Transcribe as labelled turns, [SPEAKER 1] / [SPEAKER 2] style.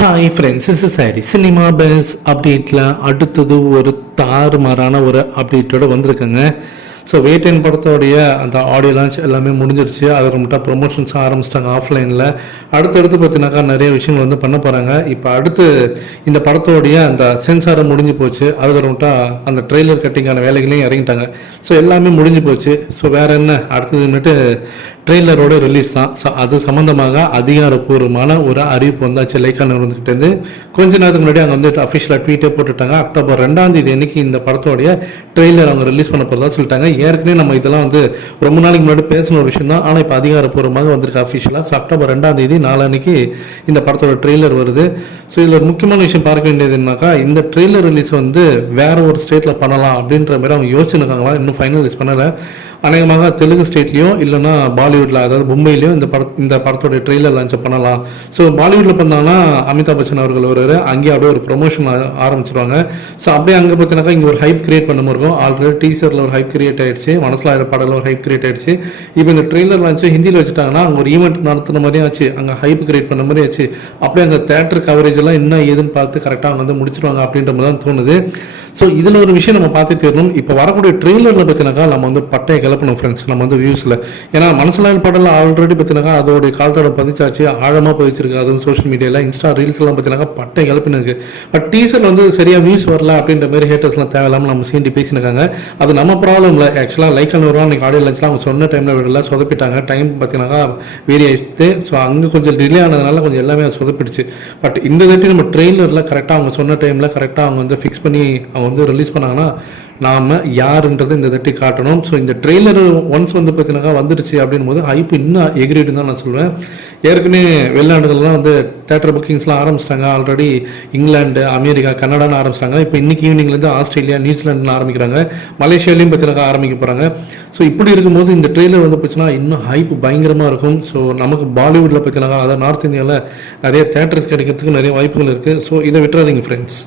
[SPEAKER 1] Hi friends is sorry cinema base அப்டேட்டில் அடுத்தது ஒரு தாறுமாறான ஒரு அப்டேட்டோட வந்திருக்குங்க. ஸோ வெயிட் படத்தோடைய அந்த ஆடியோ லான்ச் எல்லாமே முடிஞ்சிருச்சு. அதுக்கு மட்டும் ப்ரொமோஷன்ஸ் ஆரம்பிச்சிட்டாங்க ஆஃப்லைனில் அடுத்தடுத்து பார்த்தீங்கன்னாக்கா நிறைய விஷயங்கள் வந்து பண்ண போகிறாங்க இப்போ அடுத்து இந்த படத்தோடைய அந்த சென்சாரை முடிஞ்சு போச்சு. அதுக்கு மட்டும் அந்த ட்ரெய்லர் கட்டிங்கான வேலைகளையும் இறங்கிட்டாங்க. ஸோ எல்லாமே முடிஞ்சு போச்சு. ஸோ வேறு என்ன? அடுத்தது வந்துட்டு ட்ரெய்லரோட ரிலீஸ் தான். ஸோ அது சம்மந்தமாக அதிகாரப்பூர்வமான ஒரு அறிவிப்பு வந்தாச்சு லைக்கா நிறுவனத்துக்கிட்டேருந்து கொஞ்ச நேரத்துக்கு முன்னாடி அங்கே வந்து அஃபிஷியலாக ட்வீட்டே போட்டுட்டாங்க. அக்டோபர் ரெண்டாம் தேதி அன்னைக்கு இந்த படத்தோடைய ட்ரெய்லர் அவங்க ரிலீஸ் பண்ண போகிறதா சொல்லிட்டாங்க. ஏற்கனவே நம்ம இதெல்லாம் வந்து ரொம்ப நாளைக்கு முன்னாடி பேசின ஒரு விஷயம் தான். ஆனால் இப்போ அதிகாரப்பூர்வமாக வந்திருக்கு அஃபிஷியலாக ஸோ அக்டோபர் ரெண்டாம் தேதி நாளான்னைக்கு இந்த படத்தோட ட்ரெய்லர் வருது. ஸோ இதில் ஒரு முக்கியமான விஷயம் பார்க்க வேண்டியது இந்த ட்ரெய்லர் ரிலீஸ் வந்து வேற ஒரு ஸ்டேட்டில் பண்ணலாம் அப்படின்ற மாதிரி அவங்க யோசிச்சுருக்காங்களா? இன்னும் ஃபைனலைஸ் பண்ணலை. அநேகமாக தெலுங்கு ஸ்டேட்லேயும் இல்லைன்னா பாலிவுட்டில் அதாவது மும்பையிலையும் இந்த பட இந்த படத்தோட ட்ரெய்லர் லான்ச் பண்ணலாம். ஸோ பாலிவுட்டில் பண்ணாங்கன்னா அமிதாப் பச்சன் அவர்கள் வருவார். அங்கேயே அப்படியே ஒரு ப்ரொமோஷன் ஆரம்பிச்சிருவாங்க. ஸோ அப்படியே அங்கே பார்த்தீங்கன்னாக்கா இங்கே ஒரு ஹைப் கிரியேட் பண்ண இருக்கும். ஆல்ரெடி டீசரில் ஒரு ஹைப் கிரியேட் ஆயிடுச்சு. மனசில் ஆயிரம் பாடலில் ஒரு ஹைப் கிரியேட் ஆயிடுச்சு. இப்போ இந்த ட்ரெய்லர் லான்ச் ஹிந்தியில் வச்சுட்டாங்கன்னா அங்கே ஒரு ஈவெண்ட் நடத்துன மாதிரியும் ஆச்சு. அங்கே ஹைப் கிரியேட் பண்ண மாதிரி ஆச்சு. அப்படியே அந்த தேட்டர் கவரேஜ் எல்லாம் என்ன ஏதுன்னு பார்த்து கரெக்டாக அவங்க வந்து முடிச்சிருவாங்க அப்படின்ற மாதிரி தான் தோணுது. ஸோ இதில் ஒரு விஷயம் நம்ம பார்த்து தீரணும். இப்போ வரக்கூடிய ட்ரெய்லரில் பார்த்தீங்கன்னாக்கா நம்ம வந்து பட்டையை கிளப்பணும் ஃப்ரெண்ட்ஸ் நம்ம வந்து வியூஸில் ஏன்னா மனசிலால் பாடலில் ஆல்ரெடி பார்த்தீங்கன்னா அதோடைய காலத்தோட பதிச்சாச்சு ஆழமாக பதிச்சிருக்கு அதுவும் சோஷியல் மீடியாவில் இன்ஸ்டா ரீல்ஸ்லாம் பார்த்தினாக்கா பார்த்தீங்கன்னா பட்டை கிளப்பினுக்கு பட் டீசர் வந்து சரியாக வியூஸ் வரல அப்படின்ற மாதிரி ஹேட்டர்ஸ்லாம் தேவையில்லாமல் நம்ம சீண்டி பேசினாங்க அது நம்ம ப்ராப்ளம் இல்லை ஆக்சுவலாக லைக் அனுபவம் இன்றைக்கி ஆடியோ லஞ்ச்லாம் அவங்க சொன்ன டைமில் விடல சொதப்பிட்டாங்க. டைம் பார்த்தீங்கன்னா வேரி ஆயிடுச்சு ஸோ அங்கே கொஞ்சம் டிலே ஆனதுனால கொஞ்சம் எல்லாமே சொதப்பிடுச்சு. பட் இந்த தாட்டி நம்ம ட்ரெயிலரில் கரெக்டாக அவங்க சொன்ன டைமில் கரெக்டாக அவங்க வந்து ஃபிக்ஸ் பண்ணி வந்து ரிலீஸ் பண்ணாங்கன்னா நாம யாருன்றதை இந்த தட்டி காட்டணும். ஸோ இந்த ட்ரெய்லர் ஒன்ஸ் வந்து பார்த்தீங்கன்னா வந்துருச்சு அப்படின் போது ஹைப் இன்னும் எகிரிட்டு தான் நான் சொல்லுவேன் ஏற்கனவே வெளிநாடுகள்லாம் வந்து தேட்டர் புக்கிங்ஸ்லாம் ஆரம்பிச்சிட்டாங்க. ஆல்ரெடி இங்கிலாந்து அமெரிக்கா கனடான்னு ஆரம்பிச்சிட்டாங்க. இப்போ இன்னைக்கு ஈவினிங்லேருந்து ஆஸ்திரேலியா நியூசிலாண்டுன்னு ஆரம்பிக்கிறாங்க. மலேசியாலையும் பார்த்தீங்கன்னா ஆரம்பிக்க போகிறாங்க ஸோ இப்படி இருக்கும்போது இந்த ட்ரெய்லர் வந்து போச்சுன்னா இன்னும் ஹைப் பயங்கரமாக இருக்கும். ஸோ நமக்கு பாலிவுட்டில் பார்த்தீங்கன்னா அதாவது நார்த் இந்தியாவில் நிறைய தேட்டர்ஸ் கிடைக்கிறதுக்கு நிறைய வாய்ப்புகள் இருக்குது ஸோ இதை விட்டுறாதீங்க ஃப்ரெண்ட்ஸ்